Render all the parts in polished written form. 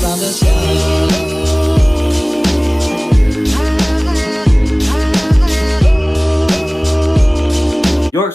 York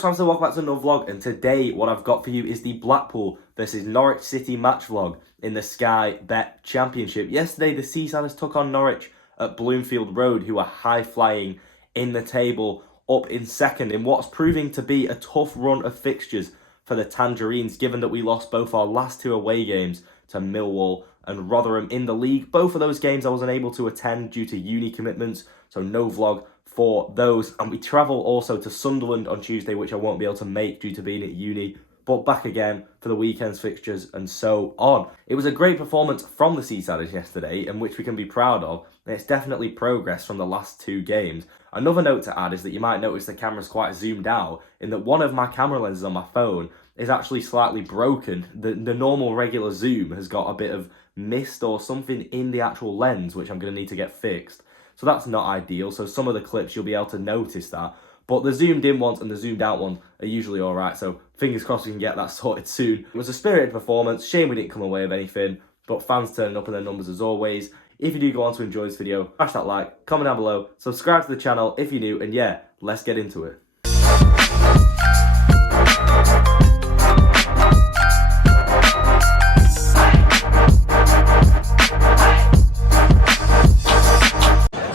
fans, welcome back to another vlog, and today what I've got for you is the Blackpool versus Norwich City match vlog in the Sky Bet Championship. Yesterday the Seasiders took on Norwich at Bloomfield Road, who are high flying in the table, up in second in what's proving to be a tough run of fixtures for the Tangerines, given that we lost both our last two away games to Millwall and Rotherham in the league. Both of those games I was unable to attend due to uni commitments, so no vlog for those. And we travel also to Sunderland on Tuesday, which I won't be able to make due to being at uni, but back again for the weekend's fixtures and so on. It was a great performance from the Seasiders yesterday, and which we can be proud of, and it's definitely progress from the last two games. Another note to add is that you might notice the camera's quite zoomed out, in that one of my camera lenses on my phone is actually slightly broken. The normal regular zoom has got a bit of mist or something in the actual lens, which I'm going to need to get fixed. So that's not ideal. So some of the clips you'll be able to notice that. But the zoomed in ones and the zoomed out ones are usually alright. So fingers crossed we can get that sorted soon. It was a spirited performance. Shame we didn't come away with anything. But fans turning up in their numbers as always. If you do go on to enjoy this video, smash that like, comment down below, subscribe to the channel if you're new. And yeah, let's get into it.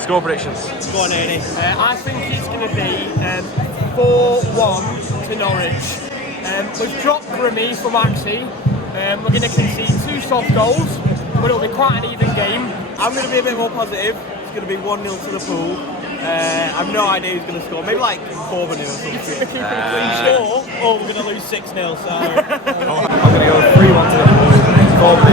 Score predictions. Go on, Ernie. I think it's going to be 4-1 to Norwich. We've dropped Grimmy from Axie. We're going to concede 2 soft goals, but it'll be quite an even game. I'm going to be a bit more positive. It's going to be 1-0 to the Pool. I've no idea who's going to score. Maybe like 4-0 or something. Or we're going to lose 6-0. So I'm going to go 3-1 to the Pool.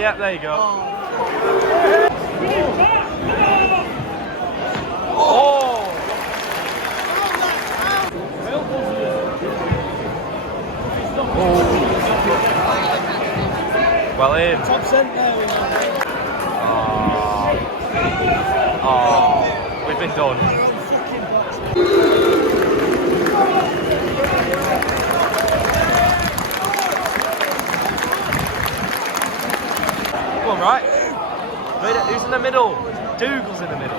Yep, there you go. Oh! Top centre. Oh, we've been done. Go on, right? Who's in the middle? Dougal's in the middle.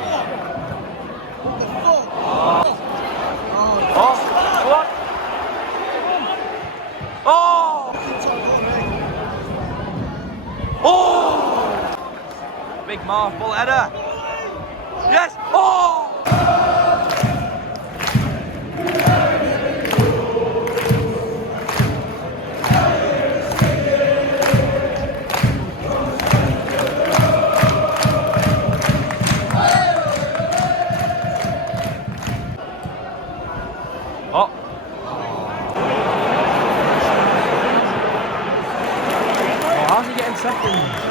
Oh, come on. Oh! Oh! Big Marv, ball header. Yes! Oh! Oh! Oh, how's he getting second?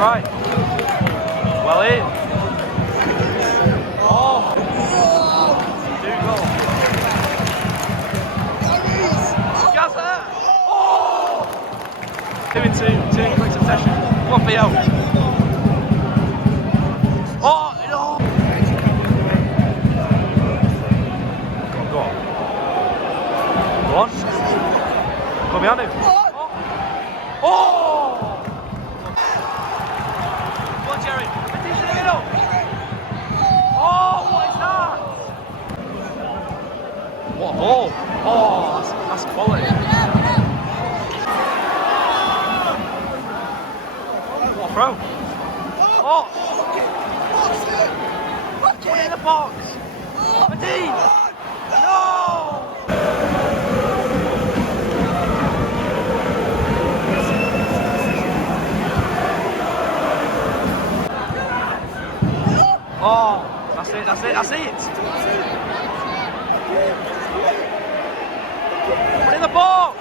Right. Well in. Oh. Dougal. Gaza. Oh. 2 in 2 in quick succession. Come on, Theo. Oh, no. Go on. Go on. Come behind him. Oh. Oh. Jerry, Matisse in the middle. Oh, what is that? What a ball. Oh, that's quality. What a throw. Oh. Put it in the box. Matisse. No. Oh, that's it, that's it, that's it! Put it in the box!